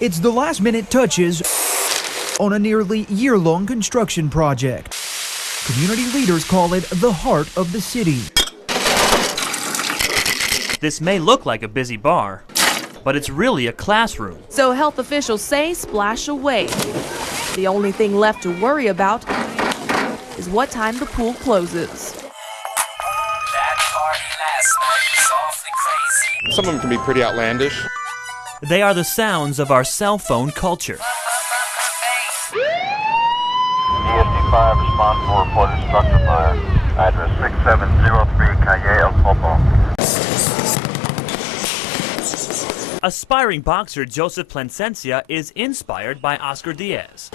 It's the last-minute touches on a nearly year-long construction project. Community leaders call it the heart of the city. This may look like a busy bar, but it's really a classroom. So health officials say splash away. The only thing left to worry about is what time the pool closes. Some of them can be pretty outlandish. They are the sounds of our cell phone culture. ESD5, respond for reported structure fire. Address 6703 Calle El Popo. Aspiring boxer Joseph Plasencia is inspired by Oscar Diaz.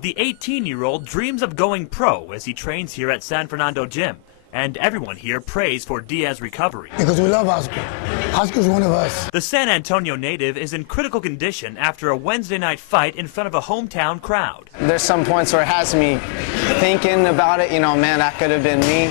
The 18-year-old dreams of going pro as he trains here at San Fernando Gym, and everyone here prays for Diaz's recovery. Because we love Oscar. Oscar's one of us. The San Antonio native is in critical condition after a Wednesday night fight in front of a hometown crowd. There's some points where it has me thinking about it, man, that could have been me.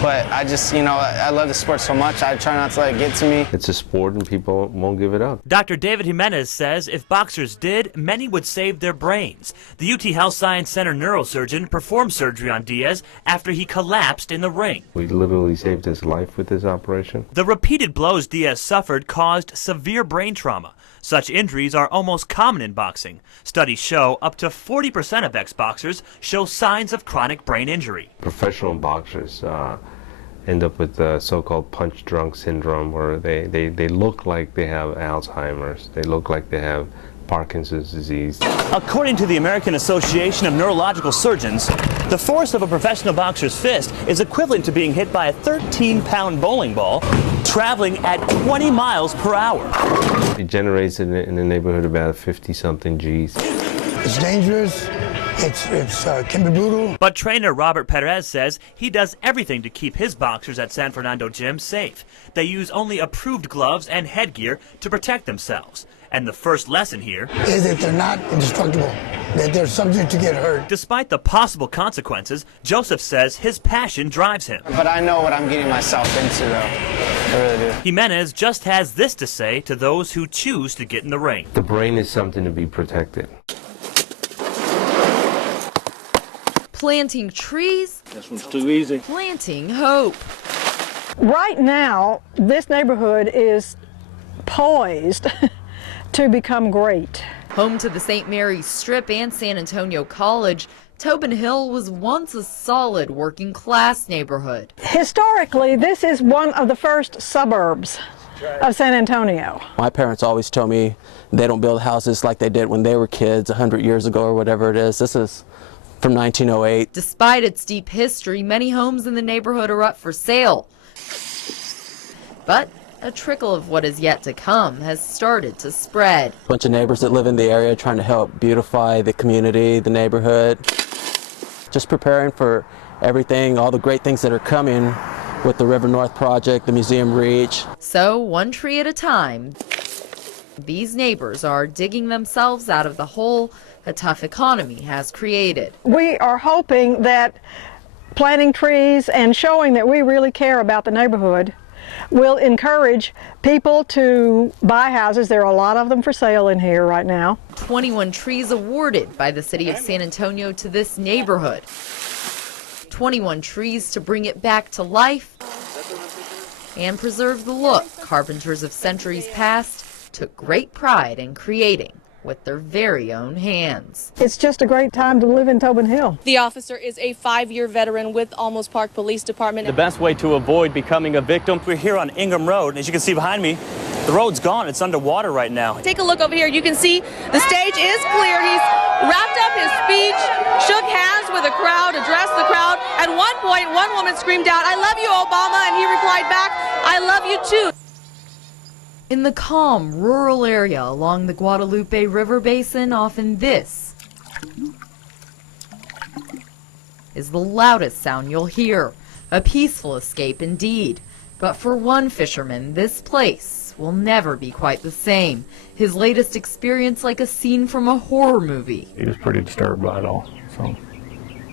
But I just, I love the sport so much, I try not to let it get to me. It's a sport and people won't give it up. Dr. David Jimenez says if boxers did, many would save their brains. The UT Health Science Center neurosurgeon performed surgery on Diaz after he collapsed in the ring. We literally saved his life with this operation. The repeated blows Diaz suffered caused severe brain trauma. Such injuries are almost common in boxing. Studies show up to 40% of ex-boxers show signs of chronic brain injury. Professional boxers end up with the so-called punch-drunk syndrome, where they look like they have Alzheimer's. They look like they have Parkinson's disease. According to the American Association of Neurological Surgeons, the force of a professional boxer's fist is equivalent to being hit by a 13-pound bowling ball traveling at 20 miles per hour. It generates in the neighborhood about 50-something G's. It's dangerous. It can be brutal. But trainer Robert Perez says he does everything to keep his boxers at San Fernando Gym safe. They use only approved gloves and headgear to protect themselves. And the first lesson here is that they're not indestructible, that they're subject to get hurt. Despite the possible consequences, Joseph says his passion drives him. But I know what I'm getting myself into, though. I really do. Jimenez just has this to say to those who choose to get in the ring. The brain is something to be protected. Planting trees. This one's too easy. Planting hope. Right now, this neighborhood is poised to become great. Home to the St. Mary's Strip and San Antonio College, Tobin Hill was once a solid working-class neighborhood. Historically, this is one of the first suburbs of San Antonio. My parents always told me they don't build houses like they did when they were kids 100 years ago or whatever it is. This is from 1908. Despite its deep history, many homes in the neighborhood are up for sale. But a trickle of what is yet to come has started to spread. A bunch of neighbors that live in the area trying to help beautify the community, the neighborhood. Just preparing for everything, all the great things that are coming with the River North project, the Museum Reach. So, one tree at a time, these neighbors are digging themselves out of the hole a tough economy has created. We are hoping that planting trees and showing that we really care about the neighborhood will encourage people to buy houses. There are a lot of them for sale in here right now. 21 trees awarded by the city of San Antonio to this neighborhood. 21 trees to bring it back to life and preserve the look carpenters of centuries past took great pride in creating with their very own hands. It's just a great time to live in Tobin Hill. The officer is a 5-year veteran with Alamos Park Police Department. The best way to avoid becoming a victim, we're here on Ingham Road. As you can see behind me, the road's gone. It's underwater right now. Take a look over here. You can see the stage is clear. He's wrapped up his speech, shook hands with the crowd, addressed the crowd. At one point, one woman screamed out, "I love you, Obama," and he replied back, "I love you too." In the calm, rural area along the Guadalupe River Basin, often this is the loudest sound you'll hear. A peaceful escape indeed. But for one fisherman, this place will never be quite the same. His latest experience like a scene from a horror movie. He was pretty disturbed by it all. So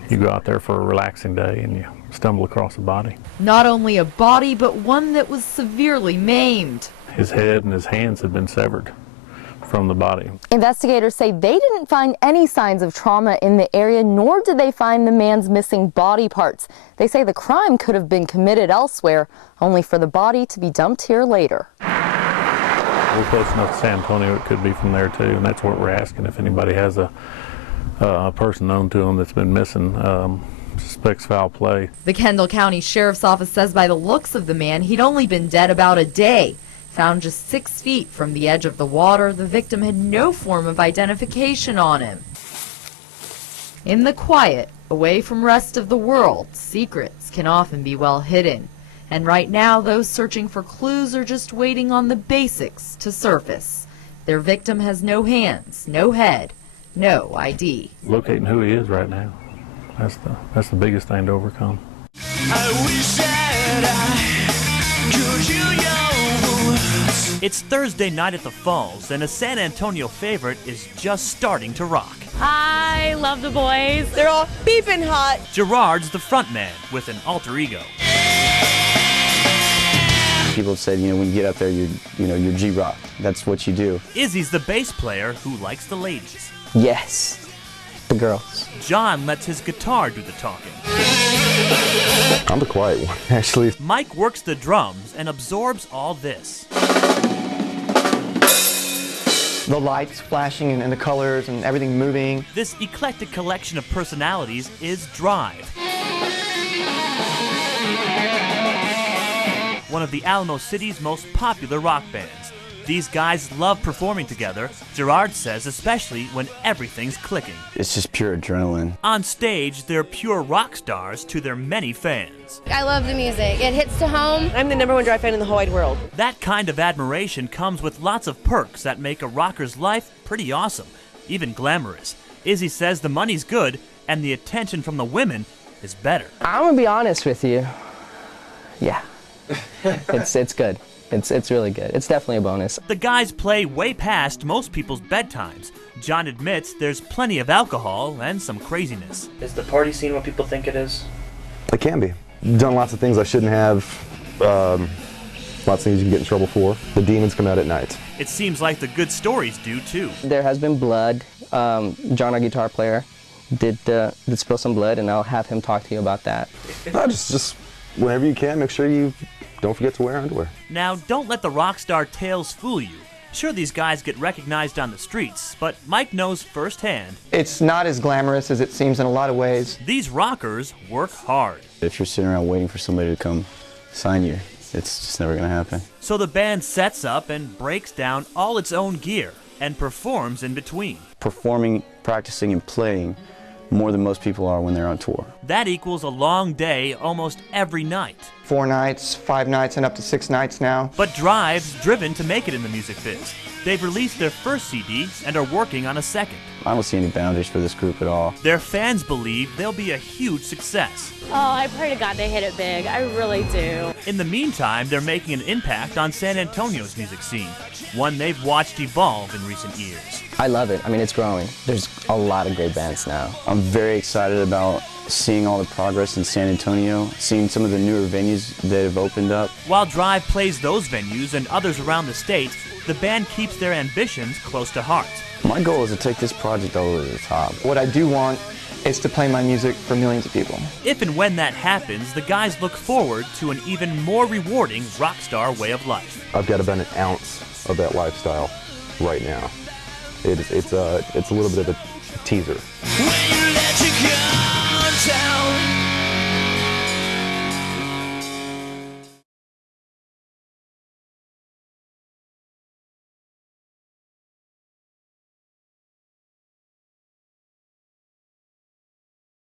you go out there for a relaxing day and you stumble across a body. Not only a body, but one that was severely maimed. His head and his hands had been severed from the body. Investigators say they didn't find any signs of trauma in the area, nor did they find the man's missing body parts. They say the crime could have been committed elsewhere, only for the body to be dumped here later. We're close enough to San Antonio, it could be from there too, and that's what we're asking. If anybody has a person known to them that's been missing, suspects foul play. The Kendall County Sheriff's Office says by the looks of the man, he'd only been dead about a day. Found just 6 feet from the edge of the water, the victim had no form of identification on him. In the quiet, away from rest of the world, secrets can often be well hidden. And right now, those searching for clues are just waiting on the basics to surface. Their victim has no hands, no head, no ID. Locating who he is right now, that's the biggest thing to overcome. I wish that I could use. It's Thursday night at the Falls, and a San Antonio favorite is just starting to rock. I love the boys. They're all beeping hot. Gerard's the frontman with an alter ego. People have said, when you get up there, you're G-Rock. That's what you do. Izzy's the bass player who likes the ladies. Yes, the girls. John lets his guitar do the talking. I'm the quiet one, actually. Mike works the drums and absorbs all this. The lights flashing and the colors and everything moving. This eclectic collection of personalities is Drive. One of the Alamo City's most popular rock bands. These guys love performing together, Gerard says, especially when everything's clicking. It's just pure adrenaline. On stage, they're pure rock stars to their many fans. I love the music. It hits to home. I'm the #1 Drive fan in the whole wide world. That kind of admiration comes with lots of perks that make a rocker's life pretty awesome, even glamorous. Izzy says the money's good and the attention from the women is better. I'm gonna be honest with you. Yeah. It's good. It's really good. It's definitely a bonus. The guys play way past most people's bedtimes. John admits there's plenty of alcohol and some craziness. Is the party scene what people think it is? It can be. Done lots of things I shouldn't have. Lots of things you can get in trouble for. The demons come out at night. It seems like the good stories do too. There has been blood. John, our guitar player, did spill some blood, and I'll have him talk to you about that. Just whenever you can, make sure you don't forget to wear underwear. Now, don't let the rock star tales fool you. Sure, these guys get recognized on the streets, but Mike knows firsthand. It's not as glamorous as it seems in a lot of ways. These rockers work hard. If you're sitting around waiting for somebody to come sign you, it's just never going to happen. So the band sets up and breaks down all its own gear and performs in between. Performing, practicing, and playing more than most people are when they're on tour. That equals a long day almost every night. 4 nights, 5 nights, and up to 6 nights now. But Drive's driven to make it in the music biz. They've released their first CD and are working on a second. I don't see any boundaries for this group at all. Their fans believe they'll be a huge success. Oh, I pray to God they hit it big. I really do. In the meantime, they're making an impact on San Antonio's music scene, one they've watched evolve in recent years. I love it. I mean, it's growing. There's a lot of great bands now. I'm very excited about seeing all the progress in San Antonio, seeing some of the newer venues that have opened up. While Drive plays those venues and others around the state, the band keeps their ambitions close to heart. My goal is to take this project all the way to the top. What I do want is to play my music for millions of people. If and when that happens, the guys look forward to an even more rewarding rock star way of life. I've got about an ounce of that lifestyle right now. It's a little bit of a teaser.